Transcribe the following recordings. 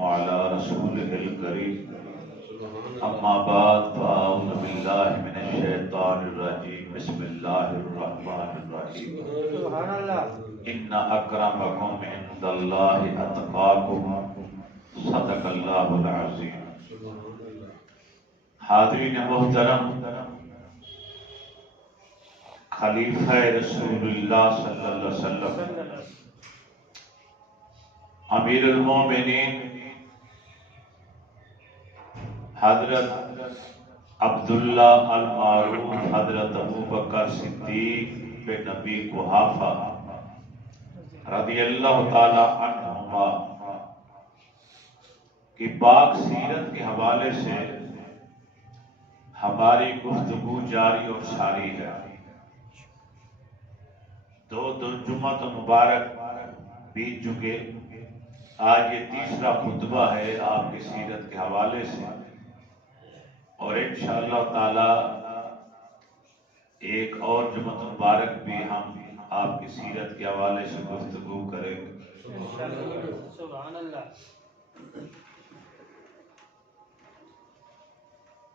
على رسوله الكريم أما بعد فأعوذ بالله من الشيطان الرجيم بسم الله الرحمن الرحيم سبحان الله إن أكرمكم عند الله أتقاكم صدق الله العظيم. حاضرین محترم، خلیفہ رسول اللہ صلی اللہ علیہ وسلم امیر المومنین حضرت عبداللہ المعروف حضرت ابوبکر صدیق بن نبی قحافہ رضی اللہ تعالی عنہما کی پاک سیرت کے حوالے سے ہماری گفتگو جاری اور ساری ہے. دو جمعہ مبارک بیت چکے. آج یہ تیسرا خطبہ ہے آپ کی سیرت کے حوالے سے، اور انشاءاللہ تعالی ایک اور جمعہ مبارک بھی ہم آپ کی سیرت کے حوالے سے گفتگو کریں گے. سبحان اللہ.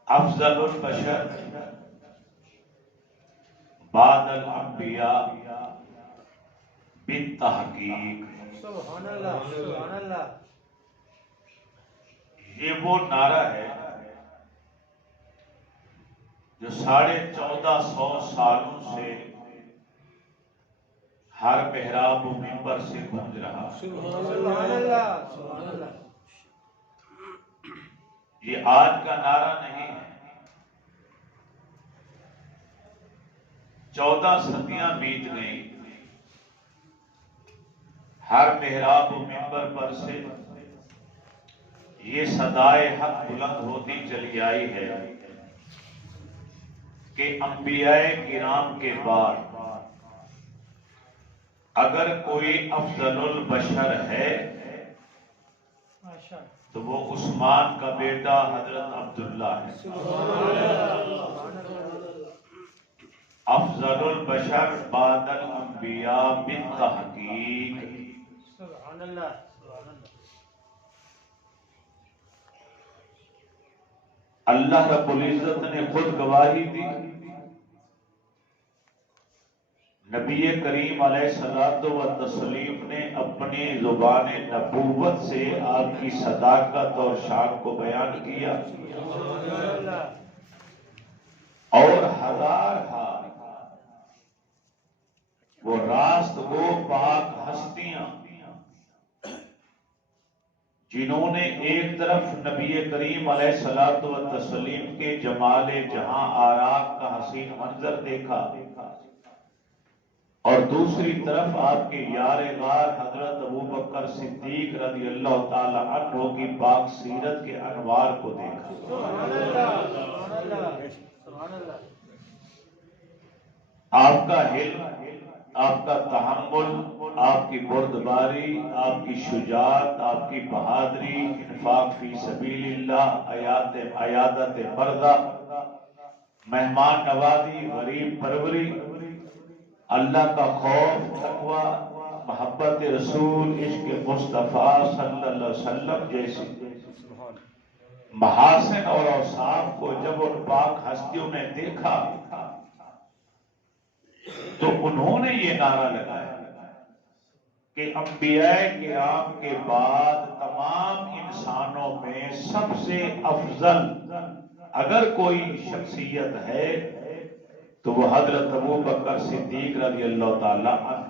افضل البشر بعد الانبیاء بالتحقیق. سبحان اللہ سبحان اللہ. یہ وہ نعرہ ہے جو 1450 سالوں سے ہر محراب و منبر سے گونج رہا. سبحان اللہ سبحان اللہ. یہ آج کا نعرہ نہیں ہے، 14 صدیاں بیت گئیں. ہر محراب و منبر پر سے یہ صدائے حق بلند ہوتی چلی آئی ہے کہ انبیاء کرام کے بعد اگر کوئی افضل البشر ہے تو وہ عثمان کا بیٹا حضرت عبداللہ ہے. افضل البشر بعد الانبیاء بالتحقیق. سبحان اللہ سبحان اللہ. اللہ رب العزت نے خود گواہی دی. نبی کریم علیہ الصلوۃ والتسلیم نے اپنی زبان نبوت سے آپ کی صداقت اور شان کو بیان کیا، اور ہزارہا وہ راست گو پاک ہستیاں جنہوں نے ایک طرف نبی کریم علیہ الصلوۃ والتسلیم کے جمال جہاں آراق کا حسین منظر دیکھا، اور دوسری طرف آپ کے یار غار حضرت ابوبکر صدیق رضی اللہ تعالی عنہ کی پاک سیرت کے انوار کو دیکھا. سبحان اللہ سبحان اللہ. آپ کا علم، آپ کا تحمل، آپ کی بردباری، آپ کی شجاعت، آپ کی بہادری، انفاق فی سبیل اللہ، عیادت مردہ، مہمان نوازی، غریب پروری، اللہ کا خوف، تقوی، محبت رسول، عشق مصطفیٰ صلی اللہ علیہ وسلم جیسی محاسن اور اوصاف کو جب ان پاک ہستیوں نے دیکھا تو انہوں نے یہ نعرہ لگایا کہ انبیاء کرام کے بعد تمام انسانوں میں سب سے افضل اگر کوئی شخصیت ہے تو وہ حضرت ابوبکر صدیق رضی اللہ تعالی عنہ.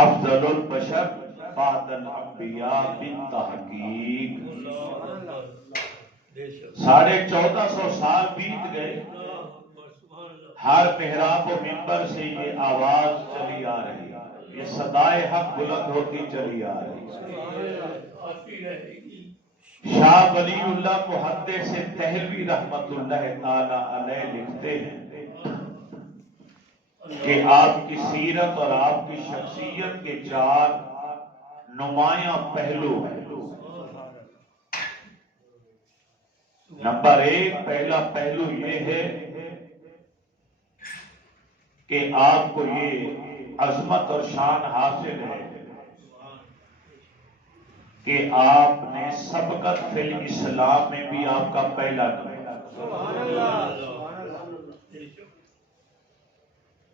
افضل البشر بعد الانبیاء بالتحقیق. 1450 سال بیت گئے. ہر محراب و منبر سے یہ آواز چلی آ رہی ہے، یہ صدائے حق بلند ہوتی چلی آ رہی ہے. شاہ ولی اللہ محدث دہلوی رحمت اللہ تعالی علیہ لکھتے ہیں کہ آپ کی سیرت اور آپ کی شخصیت کے 4 نمایاں پہلو ہیں. نمبر 1، پہلا پہلو یہ ہے کہ آپ کو یہ عظمت اور شان حاصل ہے کہ آپ نے سبقت فی الاسلام میں بھی آپ کا پہلا نمبر،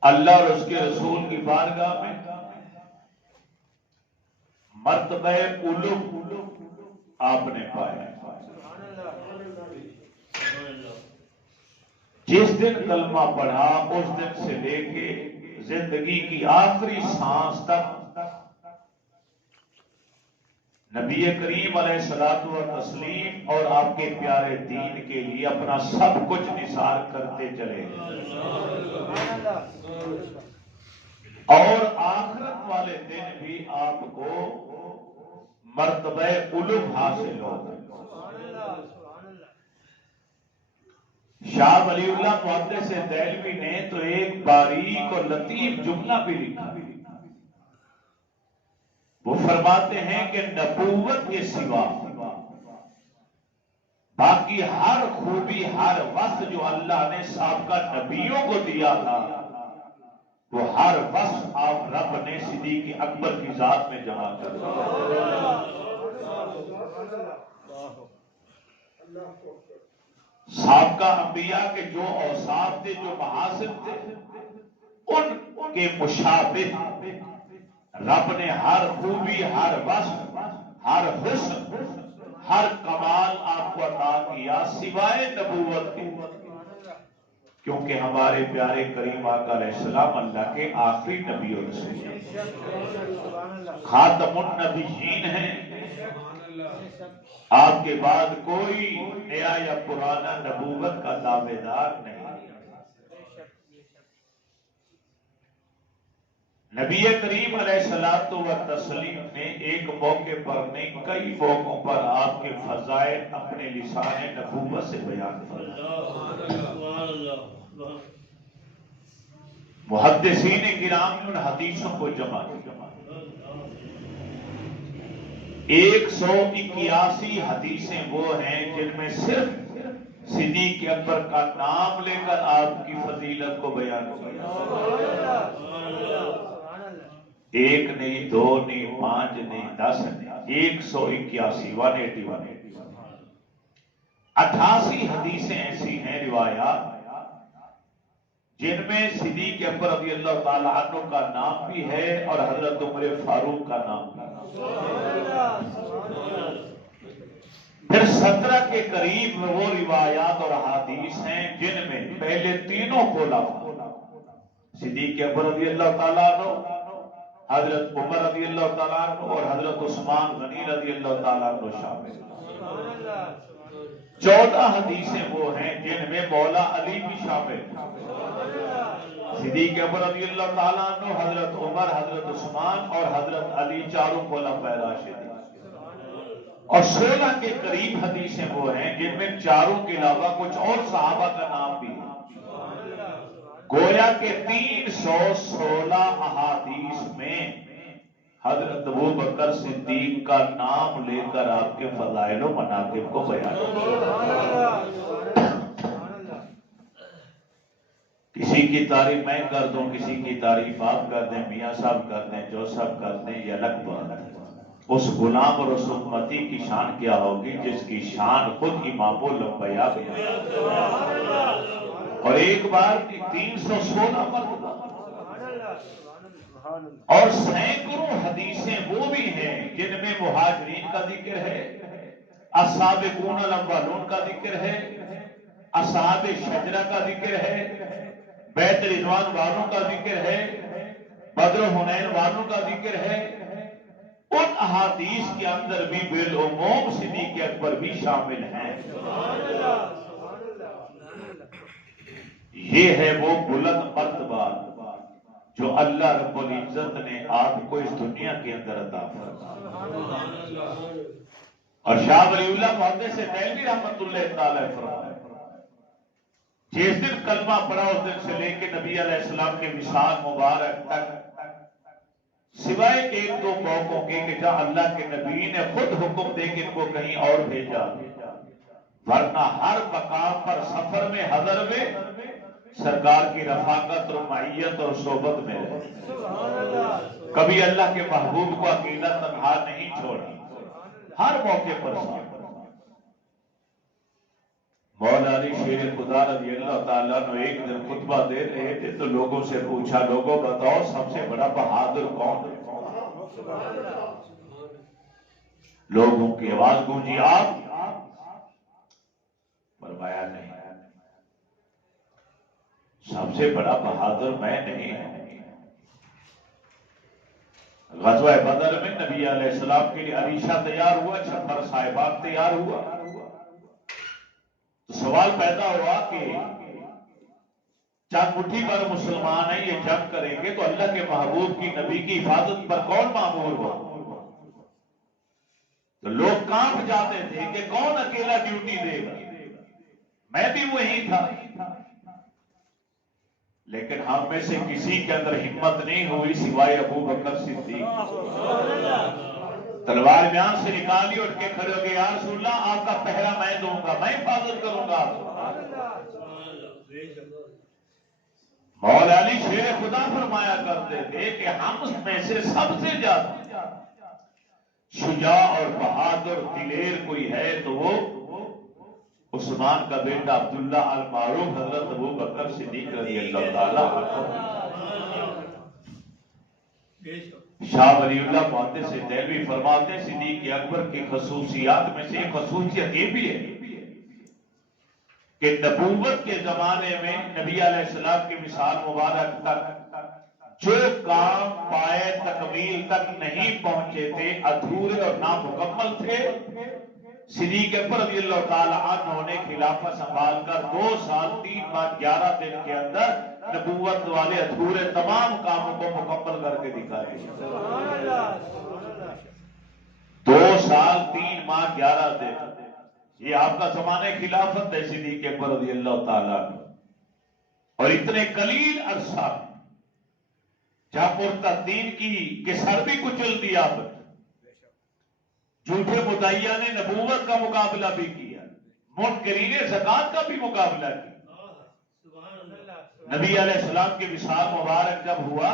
اللہ اور اس کے رسول کی بارگاہ میں مرتبہ علو آپ نے پایا۔ جس دن کلمہ پڑھا اس دن سے لے کے زندگی کی آخری سانس تک نبی کریم علیہ الصلوۃ والتسلیم اور آپ کے پیارے دین کے لیے اپنا سب کچھ نثار کرتے چلے، اور آخرت والے دن بھی آپ کو مرتبہ علو حاصل ہوگا۔ شاہ ولی اللہ محدث دہلوی نے تو ایک باریک اور لطیف جملہ بھی لکھا، وہ فرماتے ہیں کہ نبوت کے سوا باقی ہر خوبی، ہر وصف جو اللہ نے سابقہ نبیوں کو دیا تھا، وہ ہر وصف آپ رب نے صدیق اکبر کی ذات میں جمع کر دیا۔ سابقہ انبیاء کے جو اوصاف تھے، جو محاسن تھے، ان کے مشابہ رب نے ہر خوبی، ہر وصف، ہر حسن، ہر کمال آپ کو عطا کیا سوائے نبوت کے، کیونکہ ہمارے پیارے کریم آقا علیہ السلام اللہ کے آخری نبی و رسول ہیں، خاتم النبیین ہیں۔ آپ کے بعد کوئی نیا یا پرانا نبوت کا دعوے دار نہیں۔ نبی کریم علیہ الصلوۃ والتسلیم نے ایک موقع پر نہیں، کئی موقعوں پر آپ کے فضائل اپنے لسان نبوت سے بیان فرمائے۔ محدثین کرام نے ان حدیثوں کو جمع کیا، 181 حدیثیں وہ ہیں جن میں صرف صدیق اکبر کا نام لے کر آپ کی فضیلت کو بیان کیا۔ ایک نہیں، دو نہیں، 5 نہیں، 10 نہیں، 181، 181۔ 88 حدیثیں ایسی ہیں، روایات، جن میں صدیق اکبر رضی اللہ تعالیٰ عنہ کا نام بھی ہے اور حضرت عمر فاروق کا نام بھی ہے۔ پھر 17 کے قریب وہ روایات اور احادیث ہیں جن میں پہلے تینوں خلفاء، صدیق اکبر رضی اللہ تعالیٰ عنہ، حضرت عمر رضی اللہ تعالیٰ عنہ اور حضرت عثمان غنی رضی اللہ تعالیٰ عنہ شامل۔ 14 حدیثیں وہ ہیں جن میں مولا علی بھی شامل، صدیق اکبر رضی اللہ تعالیٰ عنہ، حضرت عمر، حضرت عثمان اور حضرت علی، چاروں خلفائے راشدین۔ اور 16 کے قریب حدیثیں وہ ہیں جن میں چاروں کے علاوہ کچھ اور صحابہ کا نام بھی ہے۔ گویا کہ 316 احادیث میں حضرت ابوبکر صدیق کا نام لے کر آپ کے فضائل و مناقب کو بیان کیا۔ کسی کی تعریف میں کر دوں، کسی کی تعریف آپ کر دیں، میاں صاحب کر دیں، جو صاحب کر دیں، یہ الگ بات ہے۔ اس غلام اور اس امتی کی شان کیا ہوگی جس کی شان خود امام الانبیاء بھی ہے، اور ایک بار 316 مرتبہ، اور سینکڑوں حدیثیں وہ بھی ہیں جن میں مہاجرین کا ذکر ہے، السابقون الاولون کا ذکر ہے، اصحاب شجرہ کا ذکر ہے، بیت رضوان والوں کا ذکر ہے، بدر و حنین والوں کا ذکر ہے۔ ان احادیث کے اندر بھی بالعموم صدیق اکبر بھی شامل ہیں۔ یہ ہے وہ بلند مرتبہ جو اللہ رب العزت نے آپ کو اس دنیا کے اندر عطا فرمایا۔ اور شاہ ولی اللہ محدث دہلوی رحمۃ اللہ تعالی فرمائے، جس دن کلمہ پڑھا اس دن سے لے کے نبی علیہ السلام کے وصال مبارک تک، سوائے ایک دو موقعوں کے کہ جہاں اللہ کے نبی نے خود حکم دے کہ ان کو کہیں اور بھیجا، ورنہ ہر مقام پر سفر میں، حضر میں سرکار کی رفاقت اور معیت اور صحبت میں رہے۔ کبھی اللہ کے محبوب کو اکیلا تنہا نہیں چھوڑا، ہر موقع پر ساتھ۔ مولا علی شیر خدا رضی اللہ تعالیٰ نے ایک دن خطبہ دے رہے تھے تو لوگوں سے پوچھا، لوگوں بتاؤ سب سے بڑا بہادر کون ہے؟ لوگوں کی آواز گونجی، آپ؟ فرمایا نہیں، سب سے بڑا بہادر میں نہیں ہوں۔ غزوہ بدر میں نبی علیہ السلام کے لیے عریشہ تیار ہوا، چھپر صاحبان تیار ہوا، تو سوال پیدا ہوا کہ چند مٹھی پر مسلمان ہیں، یہ جنگ کریں گے تو اللہ کے محبوب کی نبی کی حفاظت پر کون مامور ہو؟ تو لوگ کانپ جاتے تھے کہ کون اکیلا ڈیوٹی دے گا، میں بھی وہی تھا، لیکن ہم میں سے کسی کے اندر ہمت نہیں ہوئی سوائے ابو بکر صدیق۔ تلوار میان سے نکالی، اٹھ کے کھڑے ہو گئے، یا رسول اللہ آپ کا پہرا میں دوں گا، میں حفاظت کروں گا۔ مولا علی شیر خدا فرمایا کرتے تھے کہ ہم میں سے سب سے زیادہ شجاع اور بہادر دلیر کوئی ہے تو وہ عثمان کا بیٹا عبداللہ المعروف حضرت ابو بکر صدیق رضی اللہ تعالیٰ عنہ۔ شاہ ولی اللہ محدث دہلوی فرماتے ہیں صدیق اکبر کی خصوصیات میں سے ایک خصوصیت یہ بھی ہے کہ نبوت کے زمانے میں نبی علیہ السلام کی مثال مبارک تک جو کام پائے تکمیل تک نہیں پہنچے تھے، ادھورے اور نامکمل تھے، صدیق اکبر رضی اللہ تعالیٰ عنہ نے خلافت سنبھال کر 2 سال 3 ماہ 11 دن کے اندر نبوت والے ادھورے تمام کاموں کو مکمل کر کے دکھا دیا۔ 2 سال 3 ماہ 11 دن، یہ آپ کا زمانہ خلافت ہے صدیق اکبر رضی اللہ تعالیٰ عنہ۔ اور اتنے قلیل عرصہ جہاں مرتدین کی سر بھی کچل دیا، جھوٹے مدعیہ نے نبوت کا مقابلہ بھی کیا، منکرین زکات کا بھی مقابلہ کیا۔ نبی علیہ السلام کی وصال مبارک جب ہوا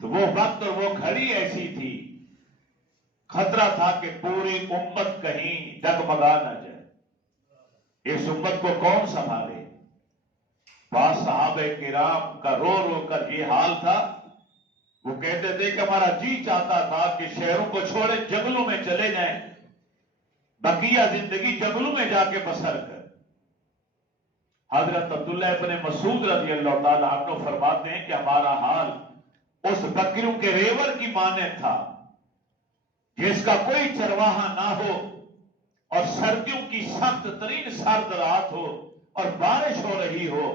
تو وہ وقت اور وہ گھڑی ایسی تھی، خطرہ تھا کہ پوری امت کہیں ڈگمگا نہ جائے۔ اس امت کو کون سنبھالے؟ بعض صحابہ کرام کا رو رو کر یہ حال تھا، وہ کہتے تھے کہ ہمارا جی چاہتا تھا کہ شہروں کو چھوڑے جنگلوں میں چلے جائیں، بقیہ زندگی جنگلوں میں جا کے بسر کر۔ حضرت عبداللہ ابن مسعود رضی اللہ تعالیٰ عنہ فرماتے ہیں کہ ہمارا حال اس بکریوں کے ریور کی مانند تھا جس کا کوئی چرواہا نہ ہو، اور سردیوں کی سخت ترین سرد رات ہو اور بارش ہو رہی ہو،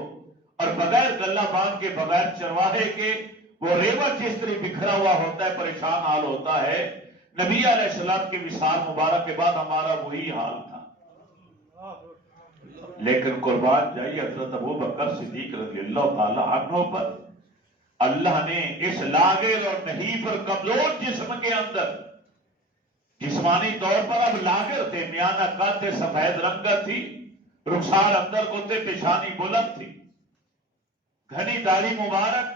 اور بغیر گلہ باندھ کے بغیر چرواہے کے وہ ریور جس طرح بکھرا ہوا ہوتا ہے، پریشان حال ہوتا ہے۔ نبی علیہ السلام کے وصال مبارک کے بعد ہمارا وہی حال تھا، لیکن قربان جائیے حضرت ابو بکر صدیق رضی اللہ تعالی عنہ پر اللہ نے اس لاغر اور نحیف اور کمزور جسم کے اندر، جسمانی طور پر اب لاغر تھے، میانہ قد تھے، سفید رنگت تھی، رخسار اندر کو تھے، پیشانی بلند تھی، گھنی داڑھی مبارک،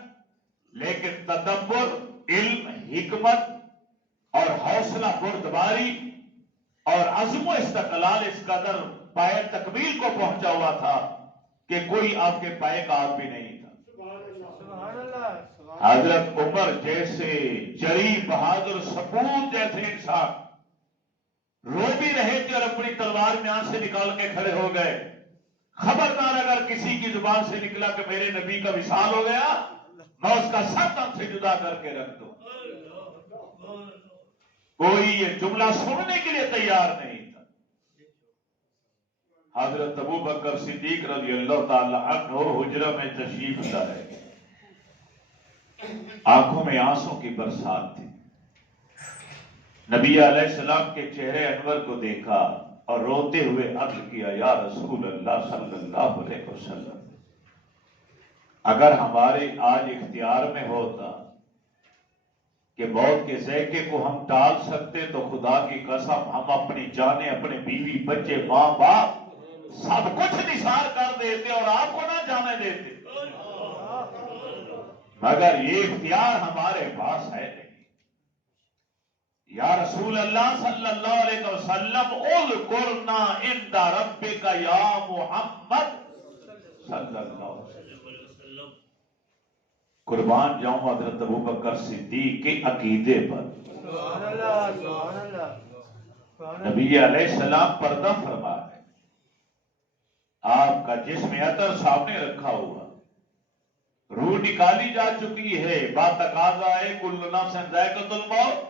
لیکن تدبر، علم، حکمت اور حوصلہ بردباری اور عزم و استقلال اس قدر پائے تکمیل کو پہنچا ہوا تھا کہ کوئی آپ کے پائے کا آدمی بھی نہیں تھا۔ حضرت عمر جیسے جری بہادر سپوت جیسے انسان رو بھی رہے تھے اور اپنی تلوار میان سے نکال کے کھڑے ہو گئے، خبردار اگر کسی کی زبان سے نکلا کہ میرے نبی کا وصال ہو گیا، میں اس کا سر تن سے جدا کر کے رکھ دوں۔ کوئی یہ جملہ سننے کے لیے تیار نہیں تھا۔ حضرت ابو بکر صدیق رضی اللہ تعالی عنہ حجرہ میں تشریف لائے، آنکھوں میں آنسوں کی برسات تھی۔ نبی علیہ السلام کے چہرے انور کو دیکھا اور روتے ہوئے عرض کیا، یا رسول اللہ صلی اللہ علیہ وسلم، اگر ہمارے آج اختیار میں ہوتا کہ موت کے ذائقے کو ہم ٹال سکتے تو خدا کی قسم ہم اپنی جانیں، اپنے بیوی بچے ماں باپ سب کچھ نثار کر دیتے اور آپ کو نہ جانے دیتے، مگر یہ اختیار ہمارے پاس ہے نہیں۔ یا رسول اللہ صلی اللہ علیہ وسلم اذکرنا عند ربک یا محمد صلی اللہ علیہ وسلم. قربان جاؤں حضرت ابوبکر صدیق کے عقیدے پر. نبی علیہ السلام پردہ فرما ہے. آپ کا جسم عطر سامنے رکھا ہوا، روح نکالی جا چکی ہے. بات تقاضا ہے کل نفس ذائقۃ الموت،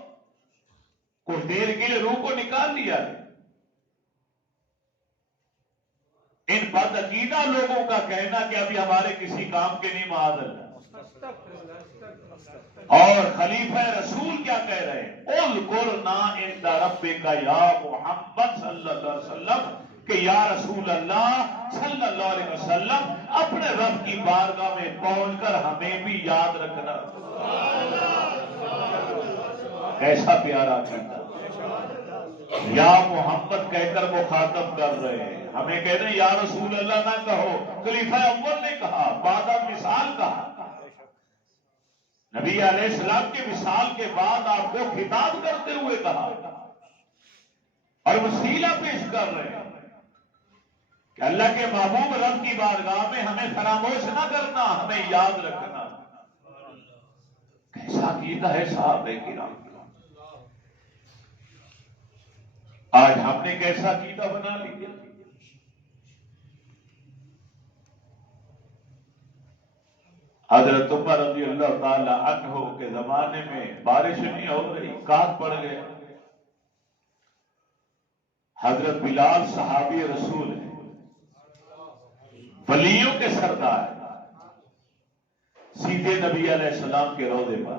کچھ دیر کے لیے روح کو نکال لیا ہے. ان بد عقیدہ لوگوں کا کہنا کہ ابھی ہمارے کسی کام کے نہیں معاذ اللہ. اور خلیفہ رسول کیا کہہ رہے ہیں؟ اذکرنا عند ربک یا محمد صلی اللہ علیہ وسلم، کہ یا رسول اللہ صلی اللہ علیہ وسلم اپنے رب کی بارگاہ میں پہنچ کر ہمیں بھی یاد رکھنا. ایسا پیارا عقیدہ یا محمد کہہ کر مخاطب کر رہے ہیں. ہمیں کہہ رہے ہیں یا رسول اللہ نہ کہو. خلیفہ اول نے کہا، بعد مثال کہا. نبی علیہ السلام کے مثال کے بعد آپ کو خطاب کرتے ہوئے کہا اور وسیلہ پیش کر رہے ہیں کہ اللہ کے محبوب رب کی بارگاہ میں ہمیں فراموش نہ کرنا، ہمیں یاد رکھنا. کیسا عقیدہ ہے صحابہ کرام. آج ہم نے کیسا عقیدہ بنا لیا. حضرت عمر رضی اللہ تعالی عنہ کے زمانے میں بارش نہیں ہو رہی، کاٹ پڑ گیا. حضرت بلال صحابی رسول ہیں، ولیوں کے سردار، سیدھے نبی علیہ السلام کے روضے پر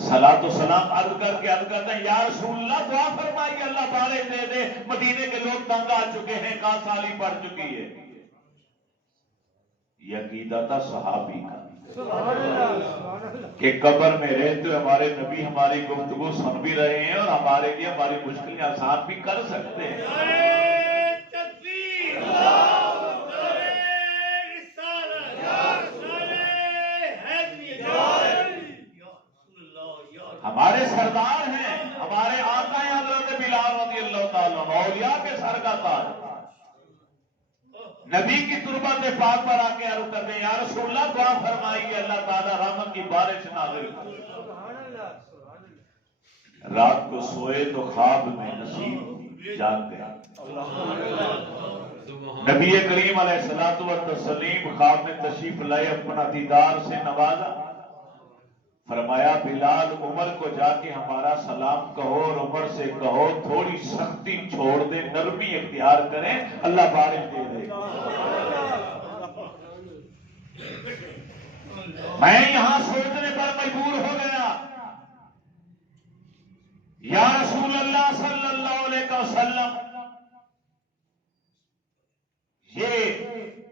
صلاۃ و سلام عرض کرتے ہیں یا رسول اللہ دعا فرمائیے اللہ بارش دے دے، مدینے کے لوگ تنگ آ چکے ہیں، کاسالی پڑ چکی ہے. یہ عقیدہ تھا صحابی کا کہ قبر میں رہتے ہمارے نبی ہماری گفتگو سن بھی رہے ہیں اور ہمارے لیے ہماری مشکلیں آسان بھی کر سکتے ہیں. ہمارے سردار ہیں، ہمارے آقا ہیں حضرت بلال رضی اللہ تعالیٰ عنہ، اولیاء کے سر کا تاج. نبی کی تربت پاک پر آ کے عرض کرتے ہیں یا رسول اللہ دعا فرمائیے اللہ تعالیٰ رحمت کی بارش نازل کرے. رات کو سوئے تو خواب میں نصیب جاگ گیا. نبی کریم علیہ الصلوۃ والتسلیم خواب میں تشریف لائے، اپنا دیدار سے نوازا. فرمایا بلال عمر کو جا کے ہمارا سلام کہو اور عمر سے کہو تھوڑی سختی چھوڑ دے، نرمی اختیار کریں، اللہ بارش دے دے. میں یہاں سوچنے پر مجبور ہو گیا یا رسول اللہ صلی اللہ علیہ وسلم یہ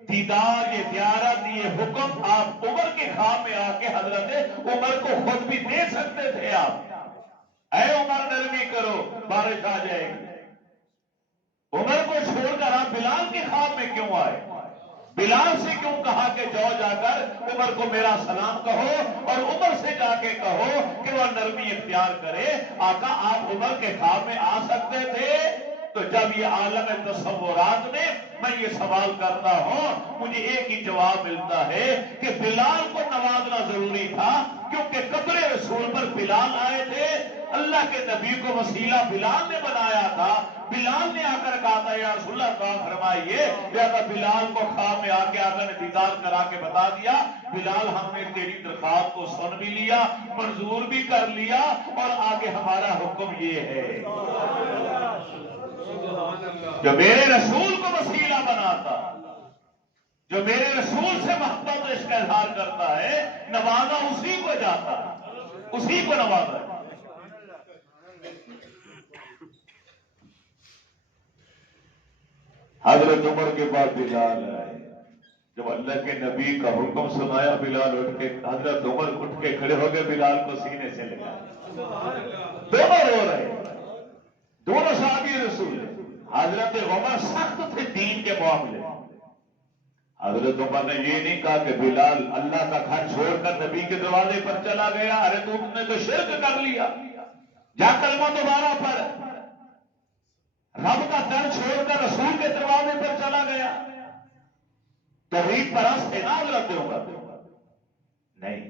دیدار، یہ زیارت، یہ حکم آپ عمر کے خواب میں آ کے حضرت عمر کو خود بھی دے سکتے تھے. آپ اے عمر نرمی کرو بارش آ جائے گی. عمر کو چھوڑ کر آپ بلال کے خواب میں کیوں آئے؟ بلال سے کیوں کہا کہ جاؤ جا کر عمر کو میرا سلام کہو اور عمر سے جا کے کہو کہ وہ نرمی اختیار کرے؟ آقا آپ عمر کے خواب میں آ سکتے تھے. تو جب یہ عالم تصورات میں یہ سوال کرتا ہوں مجھے ایک ہی جواب ملتا ہے کہ بلال کو نوازنا ضروری تھا، کیونکہ قبر رسول پر بلال آئے تھے. اللہ کے نبی کو وسیلہ بلال نے بنایا تھا. بلال نے آ کر کہا تھا یا رسول اللہ دعا فرمائیے، لہذا بلال کو خواب میں آ کے آقا نے دیدار کرا کے بتا دیا بلال ہم نے تیری درخواست کو سن بھی لیا، منظور بھی کر لیا اور آگے ہمارا حکم یہ ہے. جو میرے رسول کو وسیلہ بناتا، جو میرے رسول سے محبت عشق کا اظہار کرتا ہے، نوازا اسی کو جاتا، اسی کو نوازا. حضرت عمر کے بعد بلال آئے. جب اللہ کے نبی کا حکم سنایا بلال اٹھ کے، حضرت عمر اٹھ کے کھڑے ہو گئے، بلال کو سینے سے لگا. دونوں رو رہے، دونوں صحابی رسول. حضرت عمر سخت تھے دین کے معاملے. حضرت عمر نے یہ نہیں کہا کہ بلال اللہ کا گھر چھوڑ کر نبی کے دروازے پر چلا گیا، ارے تم نے تو شرک کر لیا. جا کلمہ دوبارہ پڑھ. رب کا در چھوڑ کر رسول کے دروازے پر چلا گیا. توحید پرست ہے نا حضرت عمر؟ نہیں.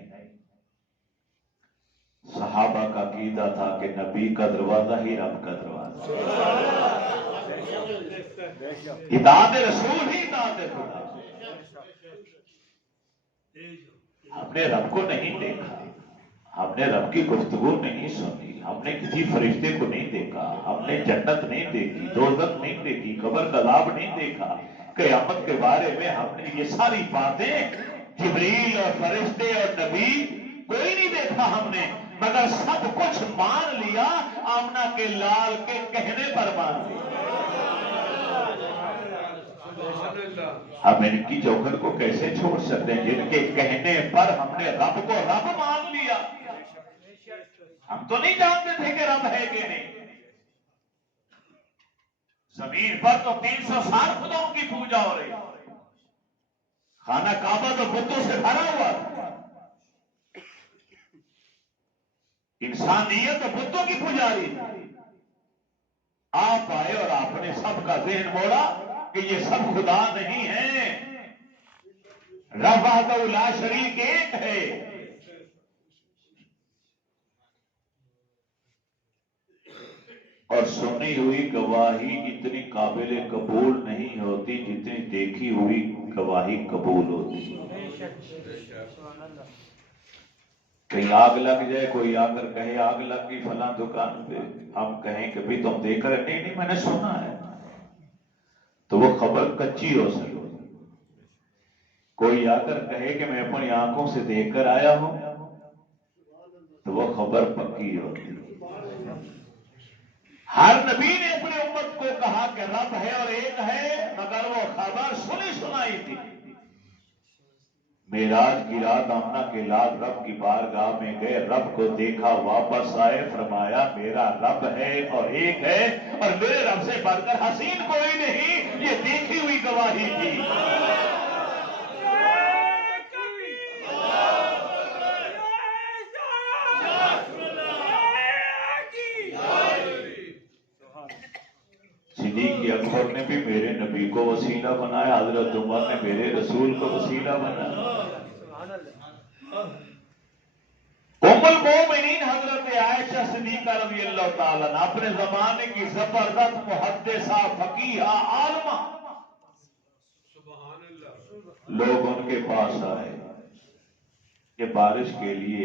صحابہ کا عقیدہ تھا کہ نبی کا دروازہ ہی رب کا دروازہ، اطاعت رسول ہی اطاعت خدا. ہم نے رب کو نہیں دیکھا، ہم نے رب کی گفتگو نہیں سنی، ہم نے کسی فرشتے کو نہیں دیکھا، ہم نے جنت نہیں دیکھی، دوزخ نہیں دیکھی، قبر کا عذاب نہیں دیکھا، قیامت کے بارے میں ہم نے یہ ساری باتیں جبریل اور فرشتے اور نبی کوئی نہیں دیکھا ہم نے، مگر سب کچھ مان لیا آمنہ کے لال کے کہنے پر مان لیا. ہم ان کی چوکھٹ کو کیسے چھوڑ سکتے ہیں جن کے کہنے پر ہم نے رب کو رب مان لیا؟ ہم تو نہیں جانتے تھے کہ رب ہے کہ نہیں. زمین پر تو 360 خداؤں کی پوجا ہو رہی، خانہ کعبہ تو بتوں سے بھرا ہوا تھا. انسانیت تو بتوں کی پجاری تھی. آپ آئے اور آپ نے سب کا ذہن موڑا کہ یہ سب خدا نہیں ہیں، رب وحدہ لا شریک ایک ہے. اور سنی ہوئی گواہی اتنی قابل قبول نہیں ہوتی جتنی دیکھی ہوئی گواہی قبول ہوتی. کہیں آگ لگ جائے، کوئی آ کر کہے آگ لگ گئی فلاں دکان پہ، ہم کہیں کہ بھی تم دیکھ رہے؟ نہیں میں نے سنا ہے، تو وہ خبر کچی ہو سکتی. کوئی آ کر کہے کہ میں اپنی آنکھوں سے دیکھ کر آیا ہوں، تو وہ خبر پکی ہوتی. ہر نبی نے اپنے امت کو کہا کہ رب ہے اور ایک ہے، مگر وہ خبر سنی سنائی تھی. معراج کی رات آمنہ کے لال رب کی بارگاہ میں گئے، رب کو دیکھا، واپس آئے، فرمایا میرا رب ہے اور ایک ہے، اور میرے رب سے بڑھ کر حسین کوئی نہیں. یہ دیکھی ہوئی گواہی تھی. صدیق اکبر نے بھی میرے نبی کو وسیلہ بنایا، حضرت عمر نے میرے رسول کو وسیلہ بنایا. ام المومنین حضرت عائشہ صدیقہ رضی اللہ تعالیٰ اپنے زمانے کی زبردست محدثہ فقیہہ عالمہ، لوگ ان کے پاس آئے کہ بارش کے لیے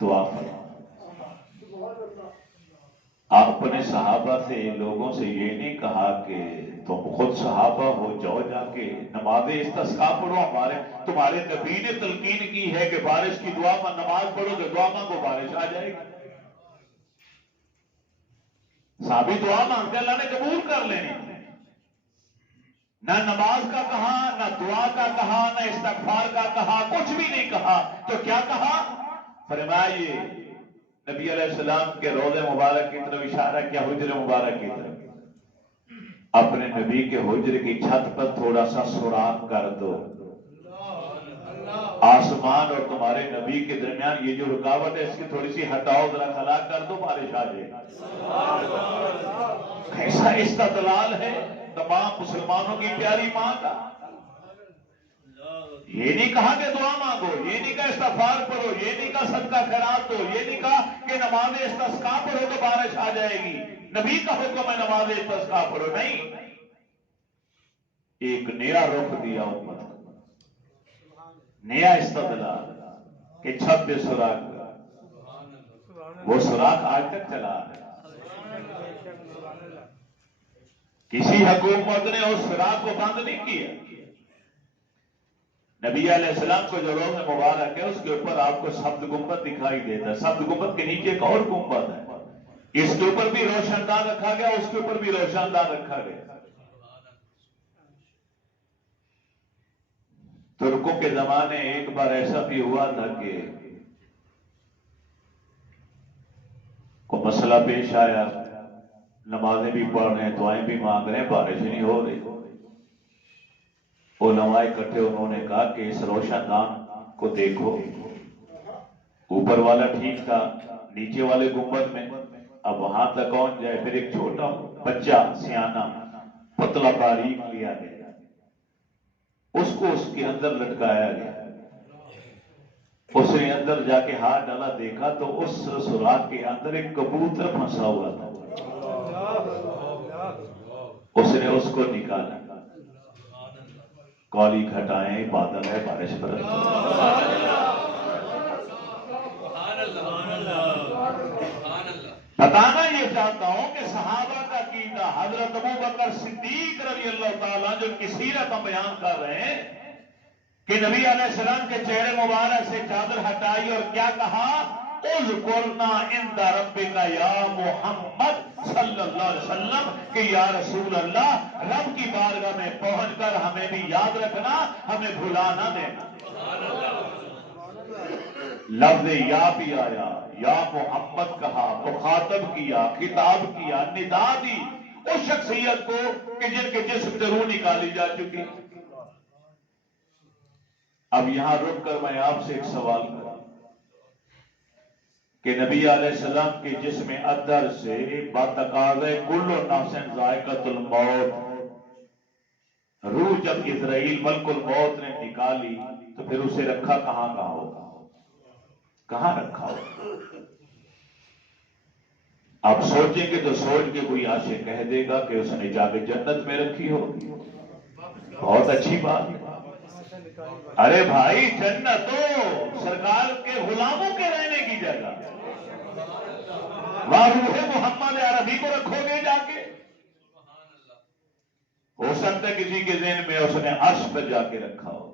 دعا فرمائیں. آپ اپنے صحابہ سے، لوگوں سے یہ نہیں کہا کہ تم خود صحابہ ہو، جاؤ جا کے نماز استسقاء پڑھو، تمہارے نبی نے تلقین کی ہے کہ بارش کی دعا میں نماز پڑھو تو دعا مانگو بارش آ جائے گی. صحابی دعا مانگتے اللہ نے قبول کر لینی. نہ نماز کا کہا، نہ دعا کا کہا، نہ استغفار کا کہا، کچھ بھی نہیں کہا. تو کیا کہا؟ فرمایا نبی علیہ السلام کے روضے مبارک کی طرف اشارہ کیا، حجر مبارک کی طرف. اپنے نبی کے حجر کی چھت پر تھوڑا سا سوراخ کر دو، آسمان اور تمہارے نبی کے درمیان یہ جو رکاوٹ ہے اس کی تھوڑی سی ہٹاؤ، ذرا خلا کر دو، بارش آ جائے. کیسا استدلال ہے تمام مسلمانوں کی پیاری ماں کا. یہ نہیں کہا کہ دعا مانگو، یہ نہیں کہا استغفار پڑھو، یہ نہیں کہا صدقہ خیرات دو، یہ نہیں کہا کہ نماز استسقاء پڑھو تو بارش آ جائے گی. نبی کا حکم ہے نماز استسقاء پڑھو. نہیں، ایک نیا رخ دیا امت کو، نیا استدلال کہ چھت پہ سوراخ کا. وہ سوراخ آج تک چلا ہے. کسی حکومت نے اس سوراخ کو بند نہیں کیا. نبی علیہ السلام کو جو روز مبارک ہے اس کے اوپر آپ کو سبز گنبد دکھائی دیتا ہے. سبز گنبد کے نیچے ایک اور گنبد ہے، اس کے اوپر بھی روشن دان رکھا گیا، اس کے اوپر بھی روشن دان رکھا گیا. ترکوں کے زمانے ایک بار ایسا بھی ہوا تھا کہ کوئی مسئلہ پیش آیا، نمازیں بھی پڑھ رہے ہیں، دعائیں بھی مانگ رہے ہیں، بارش نہیں ہو رہی. علماء اکٹھے، انہوں نے کہا کہ اس روشن دان کو دیکھو، اوپر والا ٹھیک تھا، نیچے والے گنبد میں اب وہاں تک پہنچ جائے، پھر ایک چھوٹا بچہ سیانا پتلا باریک لیا گیا، اس کو اس کے اندر لٹکایا گیا، اس نے اندر جا کے ہاتھ ڈالا، دیکھا تو اس سوراخ کے اندر ایک کبوتر پھنسا ہوا تھا، اس نے اس کو نکالا، کالی گھٹائیں بادل ہے بارش برس، بتانا یہ چاہتا ہوں کہ صحابہ کا عقیدہ، حضرت ابو بکر صدیق رضی اللہ تعالیٰ جو ان کی سیرت ہم بیان کر رہے ہیں کہ نبی علیہ السلام کے چہرے مبارک سے چادر ہٹائی اور کیا کہا، اذکرنا عند ربک یا محمد صلی اللہ علیہ وسلم، کہ یا رسول اللہ رب کی بارگاہ میں پہنچ کر ہمیں بھی یاد رکھنا، ہمیں بھلا نہ دینا۔ لفظ یا بھی آیا، یا محمد کہا، مخاطب کیا، خطاب کیا، ندا دی اس شخصیت کو کہ جن کے جسم سے روح نکالی جا چکی۔ اب یہاں رک کر میں آپ سے ایک سوال کروں کہ نبی علیہ السلام کے جسم اطہر سے بتقاضۂ کل نفس ذائقۃ الموت روح جب اسرائیل ملک الموت نے نکالی تو پھر اسے رکھا کہاں ہوگا؟ کہاں رکھا ہوگا؟ آپ سوچیں گے تو سوچ کے کوئی عاشق کہہ دے گا کہ اس نے جا کے جنت میں رکھی ہوگی، بہت اچھی بات ہے۔ ارے بھائی، جنت تو سرکار کے غلاموں کے رہنے کی جگہ، وہاں روح محمد عربی کو رکھو گے جا کے؟ ہو سکتا ہے کسی کے ذہن میں اس نے عرش پر جا کے رکھا ہو۔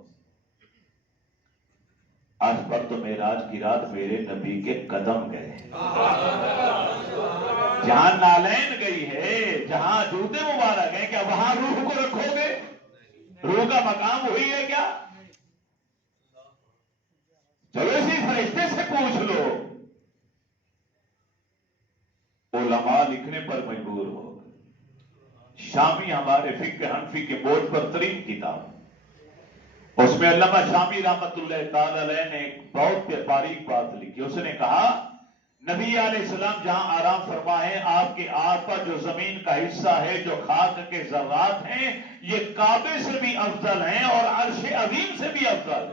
عرش پر تو معراج کی رات میرے نبی کے قدم گئے، جہاں نالین گئی ہے، جہاں جوتے مبارک ہیں، کیا وہاں روح کو رکھو گے؟ روح کا مقام وہی ہے کیا؟ چلو اسی فرشتے سے پوچھ لو۔ علماء لکھنے پر مجبور ہو، شامی ہمارے فقہ حنفی کے بورڈ پر ترین کتاب، اس میں علامہ شامی رحمت اللہ تعالی علیہ نے ایک بہت باریک بات لکھی۔ اس نے کہا نبی علیہ السلام جہاں آرام فرما ہے، آپ کے آس پاس جو زمین کا حصہ ہے، جو خاک کے ذرات ہیں، یہ کعبے سے بھی افضل ہیں اور عرش عظیم سے بھی افضل۔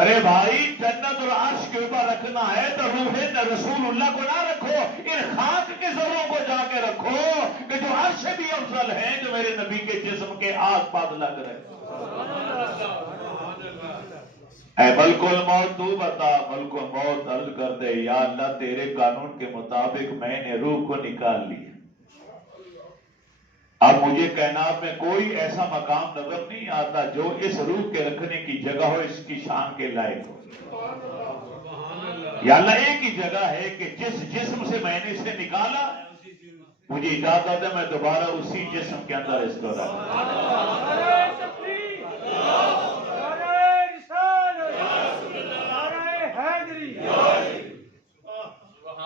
ارے بھائی، جنت اور عرش کے اوپر رکھنا ہے تو روح رسول اللہ کو نہ رکھو، ان خاک کے ذروں کو جا کے رکھو کہ جو عرش سے بھی افضل ہیں، جو میرے نبی کے جسم کے آس پاس لگ رہے۔ اے ملک الموت تو بتا، ملک الموت عرض کر دے یا اللہ تیرے قانون کے مطابق میں نے روح کو نکال لیا، اب مجھے کائنات میں کوئی ایسا مقام نظر نہیں آتا جو اس روح کے رکھنے کی جگہ ہو، اس کی شان کے لائق ہو۔ یا اللہ ایک ہی جگہ ہے کہ جس جسم سے میں نے اسے نکالا، مجھے اجازت ہے میں دوبارہ اسی جسم کے اندر اس کو رکھوں۔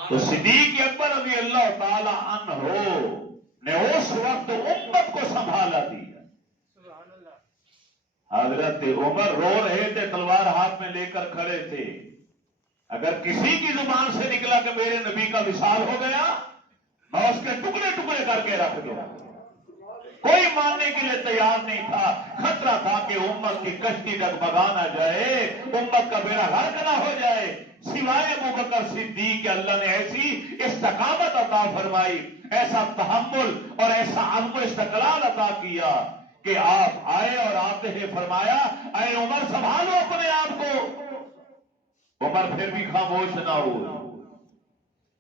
تو صدیق اکبر رضی اللہ تعالی عنہ نے اس وقت امت کو سنبھالا دیا۔ حضرت عمر رو رہے تھے، تلوار ہاتھ میں لے کر کھڑے تھے، اگر کسی کی زبان سے نکلا کہ میرے نبی کا وصال ہو گیا، میں اس کے ٹکڑے ٹکڑے کر کے رکھ دوں۔ کوئی ماننے کے لیے تیار نہیں تھا، خطرہ تھا کہ امت کی کشتی ڈگمگا نہ جائے، امت کا بیڑا غرق نہ ہو جائے۔ سوائے ابوبکر صدیق کے اللہ نے ایسی استقامت عطا فرمائی، ایسا تحمل اور ایسا عزم و استقلال عطا کیا کہ آپ آئے اور آتے ہی فرمایا اے عمر سنبھالو اپنے آپ کو۔ عمر پھر بھی خاموش نہ ہوئے،